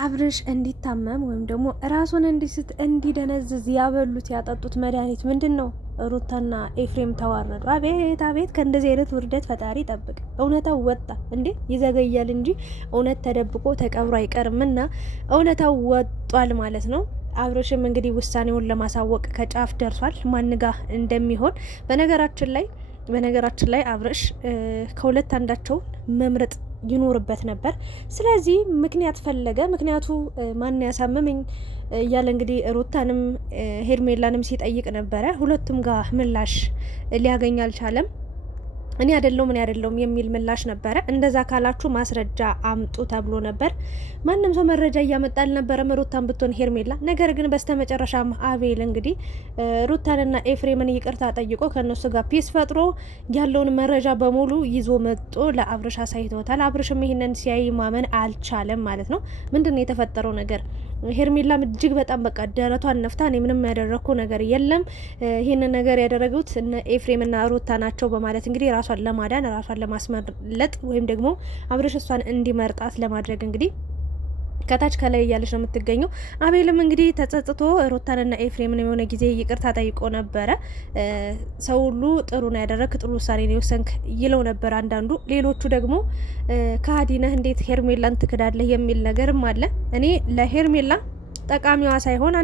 አብርሽ እንዲታመም ወይም ደግሞ ራሱን እንዲስት እንዲደነዝዝ ያበሉት ያጠጡት መድኃኒት ምንድን ነው? ሩታና ኤፍሬም ተዋረዱ። አቤት አቤት! ከእንደዚህ አይነት ውርደት ፈጣሪ ጠብቅ። እውነታው ወጣ እንዴ! ይዘገያል እንጂ እውነት ተደብቆ ተቀብሮ አይቀርምና እውነታው ወጧል ማለት ነው። አብርሽም እንግዲህ ውሳኔውን ለማሳወቅ ከጫፍ ደርሷል፣ ማንጋ እንደሚሆን። በነገራችን ላይ አብርሽ ከሁለት አንዳቸውን መምረጥ ይኖርበት ነበር። ስለዚህ ምክንያት ፈለገ። ምክንያቱ ማን ያሳመመኝ እያለ እንግዲህ ሩታንም ሄርሜላንም ሲጠይቅ ነበረ። ሁለቱም ጋር ምላሽ ሊያገኝ አልቻለም። እኔ አይደለሁም የሚል ምላሽ ነበረ። እንደዛ ካላችሁ ማስረጃ አምጡ ተብሎ ነበር። ማንም ሰው መረጃ እያመጣ አልነበረም፣ ሩታን ብትሆን ሄርሜላ። ነገር ግን በስተመጨረሻም አቤል እንግዲህ ሩታንና ኤፍሬምን ይቅርታ ጠይቆ ከነሱ ጋር ፒስ ፈጥሮ ያለውን መረጃ በሙሉ ይዞ መጥቶ ለአብርሽ አሳይቶታል። አብርሽም ይህንን ሲያይ ማመን አልቻለም ማለት ነው። ምንድን ነው የተፈጠረው ነገር? ሄርሜላም እጅግ በጣም በቃ ደረቷን ነፍታ እኔ ምንም ያደረኩ ነገር የለም፣ ይህንን ነገር ያደረጉት እነ ኤፍሬምና ሩታ ናቸው በማለት እንግዲህ ራሷን ለማዳን ራሷን ለማስመለጥ ወይም ደግሞ አብርሽ እሷን እንዲመርጣት ለማድረግ እንግዲህ ከታች ከላይ እያለች ነው የምትገኘው። አቤልም እንግዲህ ተጸጽቶ ሩታንና ኤፍሬምን የሆነ ጊዜ ይቅርታ ጠይቆ ነበረ። ሰው ሁሉ ጥሩ ነው ያደረግ፣ ጥሩ ውሳኔ ነው የወሰንክ ይለው ነበር አንዳንዱ። ሌሎቹ ደግሞ ከሃዲ ነህ፣ እንዴት ሄርሜላን ትክዳለህ የሚል ነገርም አለ። እኔ ለሄርሜላ ጠቃሚዋ ሳይሆን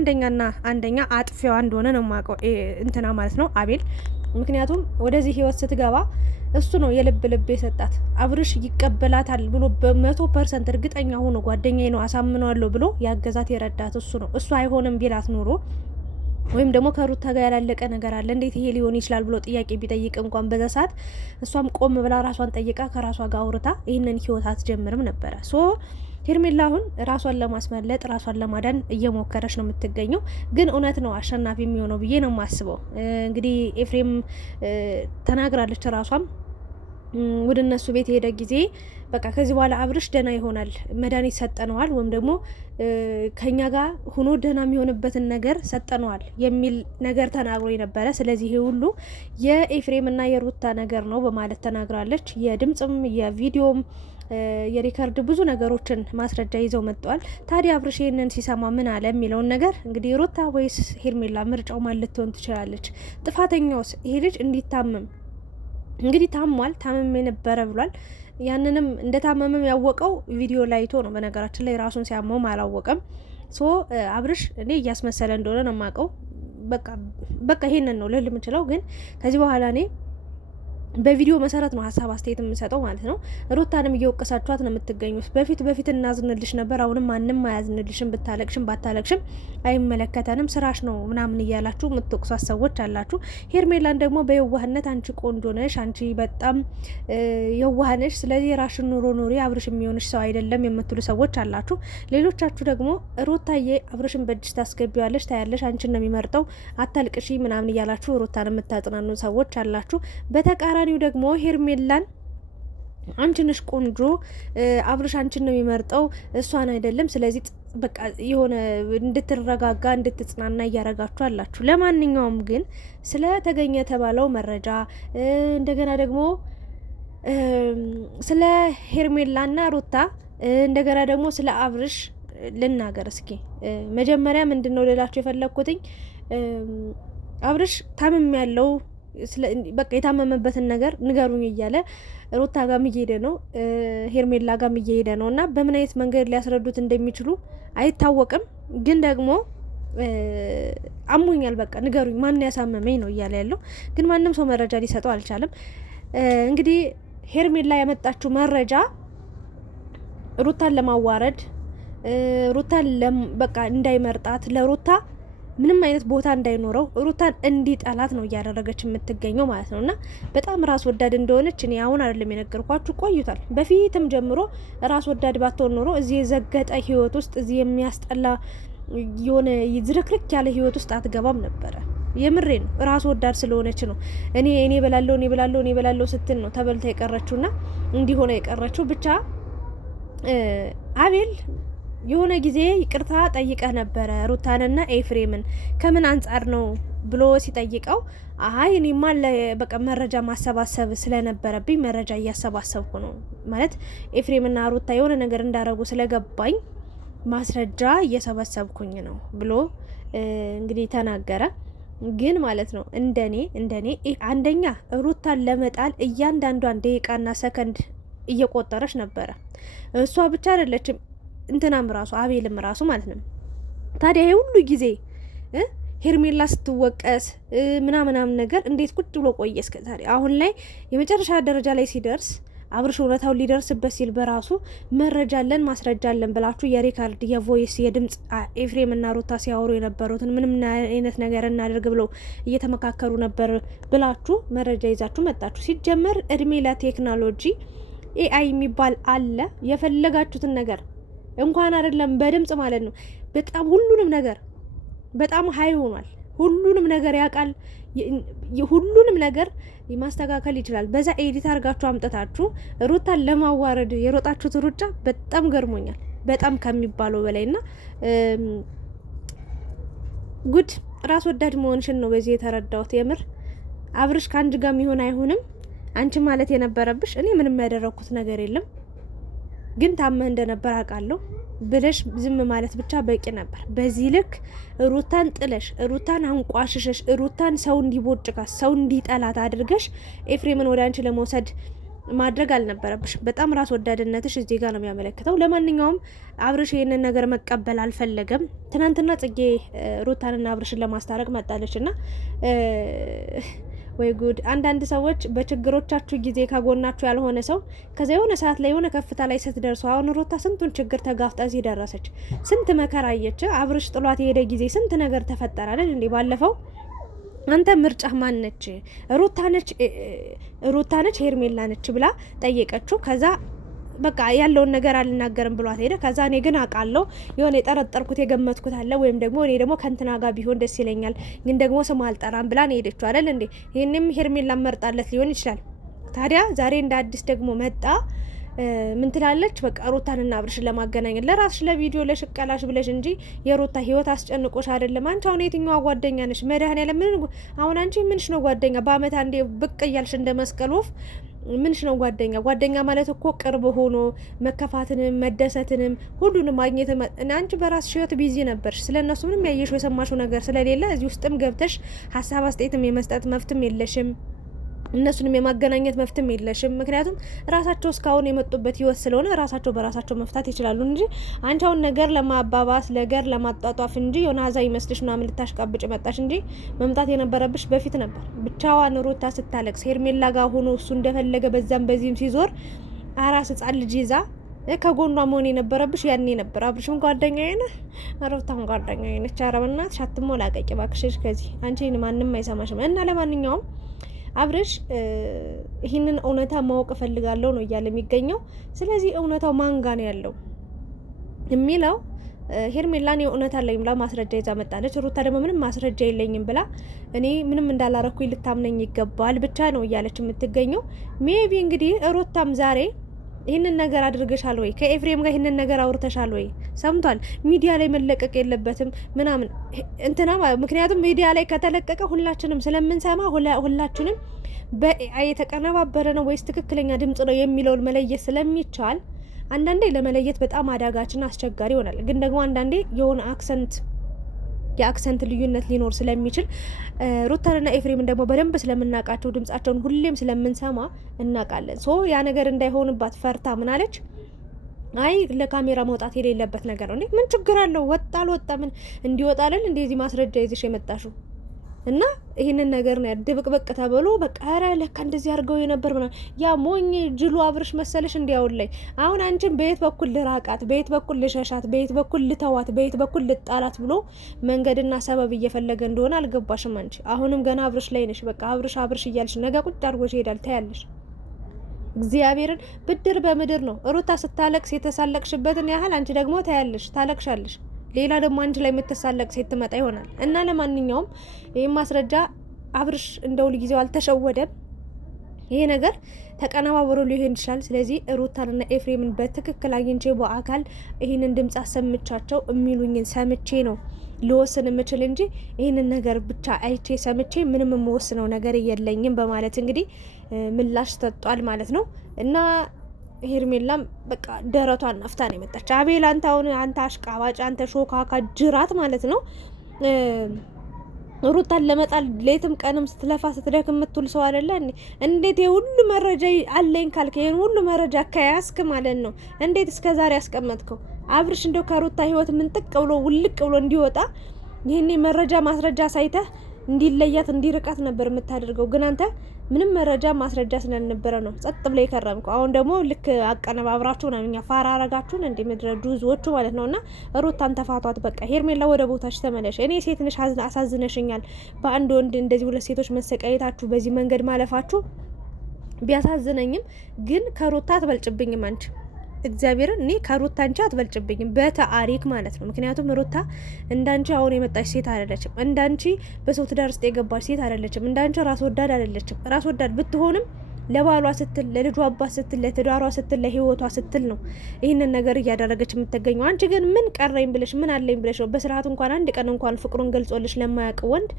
አንደኛ አጥፊዋ እንደሆነ ነው የማውቀው እንትና ማለት ነው አቤል። ምክንያቱም ወደዚህ ህይወት ስትገባ እሱ ነው የልብ ልብ የሰጣት። አብርሽ ይቀበላታል ብሎ በ100% እርግጠኛ ሆኖ ጓደኛዬ ነው አሳምነዋለሁ ብሎ ያገዛት የረዳት እሱ ነው። እሱ አይሆንም ቢላት ኑሮ ወይም ደግሞ ከሩታ ጋር ያላለቀ ነገር አለ እንዴት ይሄ ሊሆን ይችላል ብሎ ጥያቄ ቢጠይቅ እንኳን በዛ ሰዓት እሷም ቆም ብላ ራሷን ጠይቃ ከራሷ ጋር አውርታ ይህንን ህይወት አትጀምርም ነበረ። ሄርሜላ አሁን ራሷን ለማስመለጥ ራሷን ለማዳን እየሞከረች ነው የምትገኘው። ግን እውነት ነው አሸናፊ የሚሆነው ብዬ ነው የማስበው። እንግዲህ ኤፍሬም ተናግራለች ራሷም ወደ እነሱ ቤት የሄደ ጊዜ በቃ ከዚህ በኋላ አብርሽ ደህና ይሆናል፣ መድኃኒት ሰጠነዋል፣ ወይም ደግሞ ከኛ ጋር ሆኖ ደህና የሚሆንበትን ነገር ሰጠነዋል የሚል ነገር ተናግሮ የነበረ። ስለዚህ ይሄ ሁሉ የኤፍሬምና የሩታ ነገር ነው በማለት ተናግራለች። የድምጽም የቪዲዮም የሪከርድ ብዙ ነገሮችን ማስረጃ ይዘው መጥተዋል። ታዲያ አብርሽ ይህንን ሲሰማ ምን አለ የሚለውን ነገር እንግዲህ ሩታ ወይስ ሄርሜላ ምርጫው ማን ልትሆን ትችላለች? ጥፋተኛውስ ይሄ ልጅ እንዲታመም እንግዲህ ታሟል፣ ታመም የነበረ ብሏል። ያንንም እንደታመመም ያወቀው ቪዲዮ ላይ አይቶ ነው። በነገራችን ላይ ራሱን ሲያመውም አላወቀም። አብርሽ እኔ እያስመሰለ እንደሆነ ነው የማውቀው። በቃ ይሄንን ነው ልል የምችለው። ግን ከዚህ በኋላ እኔ በቪዲዮ መሰረት ነው ሀሳብ አስተያየት የምንሰጠው ማለት ነው። ሩታንም እየወቀሳችኋት ነው የምትገኙት። በፊት እናዝንልሽ ነበር፣ አሁንም ማንም አያዝንልሽም፣ ብታለቅሽም ባታለቅሽም አይመለከተንም፣ ስራሽ ነው ምናምን እያላችሁ የምትወቅሷት ሰዎች አላችሁ። ሄርሜላን ደግሞ በየዋህነት አንቺ ቆንጆ ነሽ፣ አንቺ በጣም የዋህ ነሽ፣ ስለዚህ የራሽን ኑሮ ኑሪ፣ አብርሽ የሚሆንሽ ሰው አይደለም የምትሉ ሰዎች አላችሁ። ሌሎቻችሁ ደግሞ ሩታዬ አብርሽን በእጅሽ ታስገቢዋለሽ፣ ታያለሽ፣ አንቺን ነው የሚመርጠው፣ አታልቅሺ ምናምን እያላችሁ ሩታን የምታጽናኑ ሰዎች አላችሁ። በተቃራኒው ደግሞ ሄርሜላን አንቺ ነሽ ቆንጆ፣ አብርሽ አንቺን ነው የሚመርጠው እሷን አይደለም፣ ስለዚህ በቃ የሆነ እንድትረጋጋ እንድትጽናና እያረጋችሁ አላችሁ። ለማንኛውም ግን ስለተገኘ የተባለው መረጃ እንደገና ደግሞ ስለ ሄርሜላና ሩታ እንደገና ደግሞ ስለ አብርሽ ልናገር እስኪ። መጀመሪያ ምንድነው ልላችሁ የፈለግኩትኝ አብርሽ ታምም ያለው በቃ የታመመበትን ነገር ንገሩኝ እያለ ሩታ ጋም እየሄደ ነው፣ ሄርሜላ ጋም እየሄደ ነው እና በምን አይነት መንገድ ሊያስረዱት እንደሚችሉ አይታወቅም። ግን ደግሞ አሞኛል በቃ ንገሩኝ፣ ማን ያሳመመኝ ነው እያለ ያለው። ግን ማንም ሰው መረጃ ሊሰጠው አልቻለም። እንግዲህ ሄርሜላ ያመጣችው መረጃ ሩታን ለማዋረድ ሩታን በቃ እንዳይመርጣት ለሩታ ምንም አይነት ቦታ እንዳይኖረው ሩታን እንዲጠላት ነው እያደረገች የምትገኘው ማለት ነው። እና በጣም ራስ ወዳድ እንደሆነች እኔ አሁን አይደለም የነገርኳችሁ፣ ቆይቷል። በፊትም ጀምሮ ራስ ወዳድ ባትሆን ኖሮ እዚህ የዘገጠ ህይወት ውስጥ እዚህ የሚያስጠላ የሆነ ዝርክርክ ያለ ህይወት ውስጥ አትገባም ነበረ። የምሬ ነው። ራስ ወዳድ ስለሆነች ነው እኔ በላለው ስትል ነው ተበልታ የቀረችውና እንዲሆነ የቀረችው። ብቻ አቤል የሆነ ጊዜ ይቅርታ ጠይቀህ ነበረ ሩታንና ኤፍሬምን ከምን አንጻር ነው ብሎ ሲጠይቀው አይ እኔማ በቃ መረጃ ማሰባሰብ ስለነበረብኝ መረጃ እያሰባሰብኩ ነው ማለት ኤፍሬምና ሩታ የሆነ ነገር እንዳረጉ ስለገባኝ ማስረጃ እየሰበሰብኩኝ ነው ብሎ እንግዲህ ተናገረ። ግን ማለት ነው እንደኔ አንደኛ ሩታን ለመጣል እያንዳንዷን ደቂቃና ሰከንድ እየቆጠረች ነበረ። እሷ ብቻ አይደለችም፣ እንትናም ራሱ አቤልም ራሱ ማለት ነው። ታዲያ ይሄ ሁሉ ጊዜ ሄርሜላ ስትወቀስ ምናምናም ነገር እንዴት ቁጭ ብሎ ቆየ እስከ ዛሬ? አሁን ላይ የመጨረሻ ደረጃ ላይ ሲደርስ አብርሽ እውነታውን ሊደርስበት ሲል በራሱ መረጃ አለን ማስረጃ አለን ብላችሁ የሪካርድ የቮይስ የድምጽ ኤፍሬም እና ሩታ ሲያወሩ የነበሩትን ምንም አይነት ነገር እናደርግ ብለው እየተመካከሩ ነበር ብላችሁ መረጃ ይዛችሁ መጣችሁ። ሲጀመር እድሜ ለቴክኖሎጂ ኤአይ የሚባል አለ። የፈለጋችሁትን ነገር እንኳን አይደለም በድምጽ ማለት ነው፣ በጣም ሁሉንም ነገር በጣም ሀይ ሆኗል። ሁሉንም ነገር ያውቃል። ሁሉንም ነገር ማስተካከል ይችላል። በዛ ኤዲት አድርጋችሁ አምጥታችሁ ሩታን ለማዋረድ የሮጣችሁት ሩጫ በጣም ገርሞኛል፣ በጣም ከሚባለው በላይና ጉድ ራስ ወዳድ መሆንሽን ነው በዚህ የተረዳሁት። የምር አብርሽ ከአንቺ ጋር የሚሆን አይሆንም አንቺ ማለት የነበረብሽ እኔ ምንም ያደረኩት ነገር የለም ግን ታመህ እንደነበር አውቃለሁ ብለሽ ዝም ማለት ብቻ በቂ ነበር። በዚህ ልክ ሩታን ጥለሽ ሩታን አንቋሽሸሽ ሩታን ሰው እንዲቦጭቃት ሰው እንዲጠላት አድርገሽ ኤፍሬምን ወደ አንቺ ለመውሰድ ማድረግ አልነበረብሽ። በጣም ራስ ወዳድነትሽ እዚህ ጋር ነው የሚያመለክተው። ለማንኛውም አብርሽ ይህንን ነገር መቀበል አልፈለገም። ትናንትና ጽጌ ሩታንና አብርሽን ለማስታረቅ መጣለችና ወይ ጉድ! አንዳንድ ሰዎች በችግሮቻችሁ ጊዜ ከጎናችሁ ያልሆነ ሰው ከዛ የሆነ ሰዓት ላይ የሆነ ከፍታ ላይ ስትደርሱ፣ አሁን ሩታ ስንቱን ችግር ተጋፍጣ እዚህ ደረሰች። ስንት መከራ አየች። አብርሽ ጥሏት የሄደ ጊዜ ስንት ነገር ተፈጠረ አይደል እንዴ? ባለፈው አንተ ምርጫህ ማን ነች? ሩታ ነች ሄርሜላ ነች ብላ ጠየቀችው። ከዛ በቃ ያለውን ነገር አልናገርም ብሏት ሄደ። ከዛ እኔ ግን አውቃለሁ የሆነ የጠረጠርኩት የገመትኩት አለ ወይም ደግሞ እኔ ደግሞ ከንትና ጋር ቢሆን ደስ ይለኛል ግን ደግሞ ስም አልጠራም ብላ ነው ሄደችው አይደል እንዴ? ይሄንም ሄርሜላ መርጣለት ሊሆን ይችላል። ታዲያ ዛሬ እንደ አዲስ ደግሞ መጣ። ምን ትላለች? በቃ ሩታንና አብርሽን ለማገናኘት ለራስሽ ለቪዲዮ ለሽቀላሽ ብለሽ እንጂ የሩታ ህይወት አስጨንቆሽ አይደለም። አንቺ አሁን የትኛዋ ጓደኛ ነሽ? መድኃኒዓለም ምን አሁን አንቺ ምንሽ ነው ጓደኛ? በአመት አንዴ ብቅ እያልሽ እንደ መስቀል ወፍ ምንሽ ነው ጓደኛ? ጓደኛ ማለት እኮ ቅርብ ሆኖ መከፋትንም መደሰትንም ሁሉንም ማግኘት። አንቺ በራስሽ ህይወት ቢዚ ነበርሽ። ስለነሱ ምንም ያየሽው የሰማሽው ነገር ስለሌለ እዚህ ውስጥም ገብተሽ ሀሳብ አስተያየትም የመስጠት መብትም የለሽም። እነሱንም የማገናኘት መፍትም የለሽም። ምክንያቱም ራሳቸው እስካሁን የመጡበት ህይወት ስለሆነ ራሳቸው በራሳቸው መፍታት ይችላሉ እንጂ አንቺ አሁን ነገር ለማባባስ ነገር ለማጣጣፍ እንጂ የሆነ ሀዛ ይመስልሽ ምናምን ልታሽቃብጭ መጣሽ እንጂ መምጣት የነበረብሽ በፊት ነበር። ብቻዋን ሩታ ስታለቅስ ሄርሜላ ጋር ሆኖ እሱ እንደፈለገ በዛም በዚህም ሲዞር አራስ ህጻን ልጅ ይዛ ከጎኗ መሆን የነበረብሽ ያኔ ነበር። አብርሽም ጓደኛዬ ነህ፣ ሩታም ጓደኛዬ ነች። ኧረ በእናትሽ አትሞላቀቂ እባክሽ ከዚህ አንቺ ማንም አይሰማሽም። እና ለማንኛውም አብርሽ ይህንን እውነታ ማወቅ እፈልጋለሁ ነው እያለ የሚገኘው። ስለዚህ እውነታው ማን ጋ ነው ያለው የሚለው ሄርሜላን የእውነት አለኝ ብላ ማስረጃ ይዛ መጣለች። ሩታ ደግሞ ምንም ማስረጃ የለኝም ብላ እኔ ምንም እንዳላረኩኝ ልታምነኝ ይገባል ብቻ ነው እያለች የምትገኘው። ሜቢ እንግዲህ ሩታም ዛሬ ይህንን ነገር አድርገሻል ወይ? ከኤፍሬም ጋር ይህንን ነገር አውርተሻል ወይ? ሰምቷል። ሚዲያ ላይ መለቀቅ የለበትም ምናምን እንትና፣ ምክንያቱም ሚዲያ ላይ ከተለቀቀ ሁላችንም ስለምንሰማ ሁላችንም በኤአይ የተቀነባበረ ነው ወይስ ትክክለኛ ድምጽ ነው የሚለውን መለየት ስለሚቻል አንዳንዴ ለመለየት በጣም አዳጋችና አስቸጋሪ ይሆናል። ግን ደግሞ አንዳንዴ የሆነ የአክሰንት ልዩነት ሊኖር ስለሚችል ሩታንና ኤፍሬምን ደግሞ በደንብ ስለምናውቃቸው ድምጻቸውን ሁሌም ስለምንሰማ እናውቃለን። ሶ ያ ነገር እንዳይሆንባት ፈርታ ምናለች? አይ ለካሜራ መውጣት የሌለበት ነገር ነው። ምን ችግር አለው? ወጣ አልወጣ ምን እንዲወጣልን እንደዚህ ማስረጃ ይዘሽ የመጣሽው እና ይህንን ነገር ነው ድብቅብቅ ተብሎ በቃ ኧረ ለካ እንደዚህ አድርገው የነበር ምናምን ያ ሞኝ ጅሉ አብርሽ መሰለሽ እንዲያውል ላይ አሁን አንቺን በየት በኩል ልራቃት፣ በየት በኩል ልሸሻት፣ በየት በኩል ልተዋት፣ በየት በኩል ልጣላት ብሎ መንገድና ሰበብ እየፈለገ እንደሆነ አልገባሽም አንቺ። አሁንም ገና አብርሽ ላይ ነሽ። በቃ አብርሽ እያልሽ ነገ ቁጭ አድርጎሽ ይሄዳል። ታያለሽ። እግዚአብሔርን ብድር በምድር ነው። ሩታ ስታለቅስ የተሳለቅሽበትን ያህል አንቺ ደግሞ ታያለሽ፣ ታለቅሻለሽ። ሌላ ደግሞ አንቺ ላይ የምትሳለቅ ሴት ትመጣ ይሆናል። እና ለማንኛውም ይህ ማስረጃ አብርሽ እንደው ጊዜው አልተሸወደም። ይሄ ነገር ተቀነባብሮ ሊሆን ይችላል። ስለዚህ ሩታንና ኤፍሬምን በትክክል አግኝቼ በአካል ይህንን ድምጽ አሰምቻቸው የሚሉኝን ሰምቼ ነው ልወስን የምችል እንጂ ይህንን ነገር ብቻ አይቼ ሰምቼ ምንም የምወስነው ነገር የለኝም በማለት እንግዲህ ምላሽ ሰጧል ማለት ነው። እና ሄርሜላም በቃ ደረቷን ነፍታ ነው የመጣች። አቤል አንተ አሽቃባጭ፣ አንተ ሾካካ ጅራት ማለት ነው። ሩታን ለመጣል ሌትም ቀንም ስትለፋ ስትደክ የምትውል ሰው አይደለ? እንዴት የሁሉ መረጃ አለኝ ካልከ ይሄን ሁሉ መረጃ ከያዝክ ማለት ነው እንዴት እስከዛሬ ያስቀመጥከው? አብርሽ እንደው ከሩታ ህይወት ምንጥቅ ብሎ ውልቅ ብሎ እንዲወጣ ይሄኔ መረጃ ማስረጃ ሳይተህ እንዲለያት እንዲርቃት ነበር የምታደርገው። ግን አንተ ምንም መረጃ ማስረጃ ስለነበረ ነው ጸጥ ብለ የከረምከው። አሁን ደግሞ ልክ አቀነባብራችሁ ነው እኛ ፋራ አረጋችሁን እንደ ምድረ ዱዝዎቹ ማለት ነውና ሩታን ተፋቷት በቃ። ሄርሜላ ወደ ቦታሽ ተመለሽ። እኔ ሴት ነሽ፣ አሳዝነሽኛል። በአንድ ወንድ እንደዚህ ሁለት ሴቶች መሰቃየታችሁ፣ በዚህ መንገድ ማለፋችሁ ቢያሳዝነኝም ግን ከሩታ አትበልጭብኝም አንቺ። እግዚአብሔርን እኔ ከሩታ አንቺ አትበልጭብኝም በታሪክ ማለት ነው። ምክንያቱም ሩታ እንዳንቺ አሁን የመጣች ሴት አይደለችም። እንዳንቺ በሰው ትዳር ውስጥ የገባች ሴት አይደለችም። እንዳንቺ ራስ ወዳድ አይደለችም። ራስ ወዳድ ብትሆንም ለባሏ ስትል፣ ለልጇ አባት ስትል፣ ለትዳሯ ስትል፣ ለህይወቷ ስትል ነው ይህንን ነገር እያደረገች የምትገኘው። አንቺ ግን ምን ቀረኝ ብለሽ ምን አለኝ ብለሽ ነው በስርዓት እንኳን አንድ ቀን እንኳን ፍቅሩን ገልጾልሽ ለማያውቅ ወንድ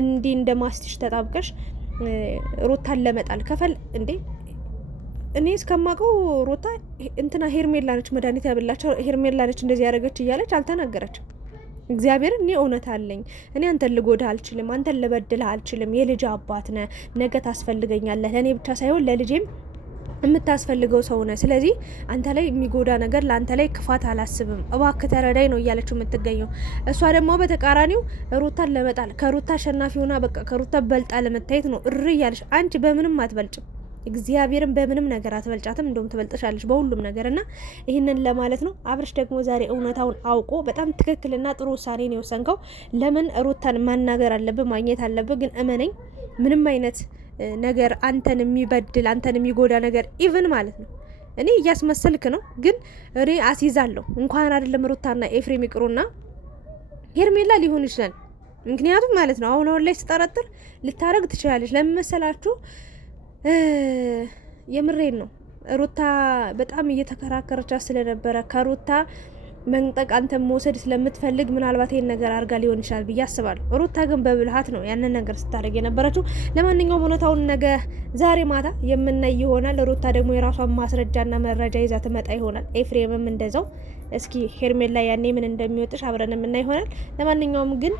እንዲህ እንደ ማስቲሽ ተጣብቀሽ ሩታን ለመጣል ከፈል እንዴ? እኔ እስከማውቀው ሩታ እንትና ሄርሜላ ነች መድኃኒት ያበላቸው፣ ሄርሜላ ነች እንደዚህ ያደረገች እያለች አልተናገረችም። እግዚአብሔር እኔ እውነት አለኝ። እኔ አንተን ልጎዳ አልችልም፣ አንተን ልበድልህ አልችልም። የልጅ አባት ነህ፣ ነገ ታስፈልገኛለህ። ለእኔ ብቻ ሳይሆን ለልጄም የምታስፈልገው ሰው ነህ። ስለዚህ አንተ ላይ የሚጎዳ ነገር፣ ለአንተ ላይ ክፋት አላስብም፣ እባክህ ተረዳኝ ነው እያለች የምትገኘው። እሷ ደግሞ በተቃራኒው ሩታን ለመጣል ከሩታ አሸናፊ ሆና በቃ ከሩታ በልጣ ለመታየት ነው እሪ እያለች። አንቺ በምንም አትበልጭም፣ እግዚአብሔርን በምንም ነገር አትበልጫትም። እንደውም ትበልጥሻለች በሁሉም ነገር እና ይህንን ለማለት ነው። አብርሽ ደግሞ ዛሬ እውነታውን አውቆ በጣም ትክክልና ጥሩ ውሳኔ ነው የወሰንከው። ለምን ሩታን ማናገር አለብህ፣ ማግኘት አለብህ። ግን እመነኝ ምንም አይነት ነገር አንተን የሚበድል አንተን የሚጎዳ ነገር ኢቭን ማለት ነው እኔ እያስመሰልክ ነው፣ ግን እኔ አስይዛለሁ። እንኳን አይደለም ሩታና ኤፍሬም ይቅሩና ሄርሜላ ሊሆን ይችላል። ምክንያቱም ማለት ነው አሁን ላይ ስጠረጥር ልታረግ ትችላለች። ለምን መሰላችሁ? የምሬን ነው። ሩታ በጣም እየተከራከረቻት ስለነበረ ከሩታ መንጠቅ አንተን መውሰድ ስለምትፈልግ ምናልባት ይሄን ነገር አድርጋ ሊሆን ይችላል ብዬ አስባለሁ። ሩታ ግን በብልሃት ነው ያንን ነገር ስታደርግ የነበረችው። ለማንኛውም እውነታውን ነገ ዛሬ ማታ የምናይ ይሆናል። ሩታ ደግሞ የራሷን ማስረጃና መረጃ ይዛ ትመጣ ይሆናል። ኤፍሬምም እንደዛው። እስኪ ሄርሜላ ያኔ ምን እንደሚወጥሽ አብረን የምናይ ይሆናል። ለማንኛውም ግን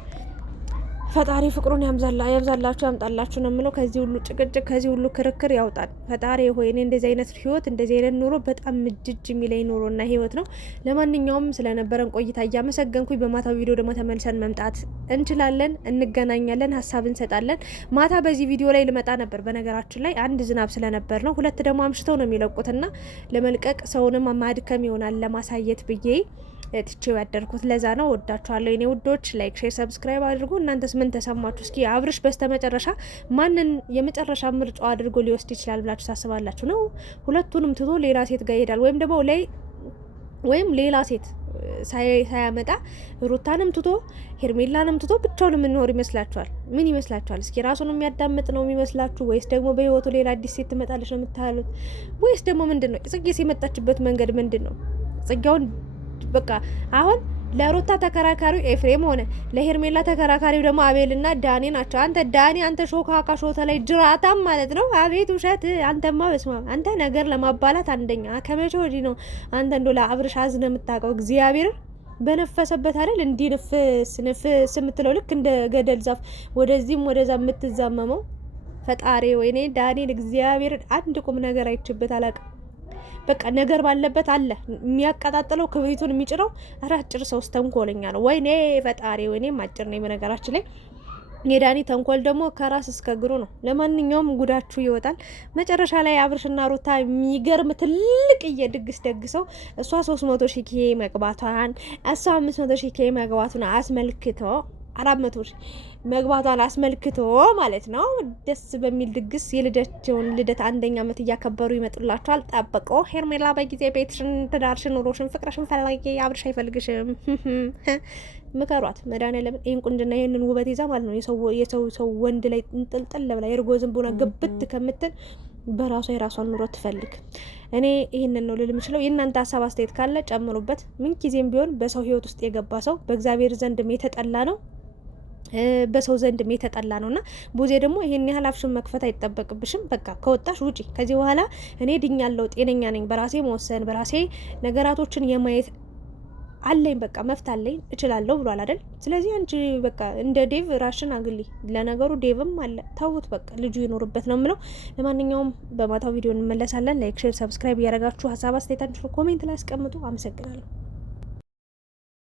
ፈጣሪ ፍቅሩን ያብዛላችሁ ያምጣላችሁ ነው የምለው። ከዚህ ሁሉ ጭቅጭቅ ከዚህ ሁሉ ክርክር ያውጣል ፈጣሪ ሆይ። እኔ እንደዚህ አይነት ህይወት እንደዚህ አይነት ኑሮ በጣም ምጅጅ የሚለኝ ኑሮና ህይወት ነው። ለማንኛውም ስለነበረን ቆይታ እያመሰገንኩኝ በማታው ቪዲዮ ደግሞ ተመልሰን መምጣት እንችላለን፣ እንገናኛለን፣ ሀሳብ እንሰጣለን። ማታ በዚህ ቪዲዮ ላይ ልመጣ ነበር በነገራችን ላይ አንድ ዝናብ ስለነበር ነው። ሁለት ደግሞ አምሽተው ነው የሚለቁትና ለመልቀቅ ሰውንም ማድከም ይሆናል ለማሳየት ብዬ ትቼው ያደርኩት ለዛ ነው። ወዳችኋለሁ የኔ ውዶች። ላይክ፣ ሼር፣ ሰብስክራይብ አድርጉ። እናንተስ ምን ተሰማችሁ? እስኪ አብርሽ በስተመጨረሻ ማንን የመጨረሻ ምርጫው አድርጎ ሊወስድ ይችላል ብላችሁ ታስባላችሁ? ነው ሁለቱንም ትቶ ሌላ ሴት ጋር ይሄዳል ወይም ሌላ ሴት ሳያመጣ ሩታንም ትቶ ሄርሜላንም ትቶ ብቻውን የምንኖር ይመስላችኋል? ምን ይመስላችኋል? እስኪ ራሱን የሚያዳምጥ ነው የሚመስላችሁ? ወይስ ደግሞ በህይወቱ ሌላ አዲስ ሴት ትመጣለች ነው የምታሉት? ወይስ ደግሞ ምንድን ነው ጽጌስ የመጣችበት መንገድ ምንድን ነው? ጽጌውን በቃ አሁን ለሩታ ተከራካሪው ኤፍሬም ሆነ ለሄርሜላ ተከራካሪው ደግሞ አቤልና ዳኒ ናቸው። አንተ ሾካካ ሾተ ላይ ጅራታም ማለት ነው። አቤት ውሸት! አንተማ በስማ አንተ ነገር ለማባላት አንደኛ። ከመቼ ወዲህ ነው አንተ እንደው ለአብርሽ አዝነህ የምታውቀው? እግዚአብሔር በነፈሰበት አይደል እንዲህ ንፍስ የምትለው ልክ እንደ ገደል ዛፍ ወደዚህም ወደዛ የምትዛመመው። ፈጣሪ ወይኔ ዳኒን እግዚአብሔር አንድ ቁም ነገር አይችበት አላውቅም። በቃ ነገር ባለበት አለ የሚያቀጣጥለው ክብሪቱን የሚጭረው። ኧረ አጭር ሰውስ ተንኮለኛ ነው። ወይኔ ፈጣሪ ወይኔም አጭር ነኝ በነገራችን ላይ። የዳኒ ተንኮል ደግሞ ከራስ እስከ እግሩ ነው። ለማንኛውም ጉዳችሁ ይወጣል። መጨረሻ ላይ አብርሽና ሩታ የሚገርም ትልቅዬ ድግስ ደግሰው እሷ 300 ሺህ ኬ መግባቷን እሷ 500 ሺህ ኬ መግባቱን አስመልክቶ 400 ሺህ መግባቷን አስመልክቶ ማለት ነው ደስ በሚል ድግስ የልጃቸውን ልደት 1ኛ ዓመት እያከበሩ ይመጡላቸዋል። ጠብቆ ሄርሜላ በጊዜ ቤትሽን፣ ትዳርሽን፣ ኑሮሽን፣ ፍቅርሽን ፈላጊ አብርሽ አይፈልግሽም። ምከሯት መድኃኒዓለም ይህን ቁንጅና ይህንን ውበት ይዛ ማለት ነው የሰው ወንድ ላይ እንጥልጥል ብላ የእርጎ ዝንቡና ግብት ከምትል በራሷ የራሷን ኑሮ ትፈልግ። እኔ ይህንን ነው ልል የምችለው። የእናንተ ሀሳብ አስተያየት ካለ ጨምሩበት። ምን ጊዜም ቢሆን በሰው ህይወት ውስጥ የገባ ሰው በእግዚአብሔር ዘንድም የተጠላ ነው። በሰው ዘንድም የተጠላ ነውና ቡዜ ደግሞ ይሄን ያህል አፍሽን መክፈት አይጠበቅብሽም። በቃ ከወጣሽ ውጪ። ከዚህ በኋላ እኔ ድኛለሁ፣ ጤነኛ ነኝ፣ በራሴ መወሰን በራሴ ነገራቶችን የማየት አለኝ፣ በቃ መፍት አለኝ፣ እችላለሁ ብሏል አይደል? ስለዚህ አንቺ በቃ እንደ ዴቭ ራሽን አግሊ። ለነገሩ ዴቭም አለ፣ ታውት በቃ ልጁ ይኖርበት ነው የምለው። ለማንኛውም በማታው ቪዲዮ እንመለሳለን። ላይክ፣ ሼር፣ ሰብስክራይብ እያደረጋችሁ ሀሳብ አስተያየታችሁን ኮሜንት ላይ አስቀምጡ። አመሰግናለሁ።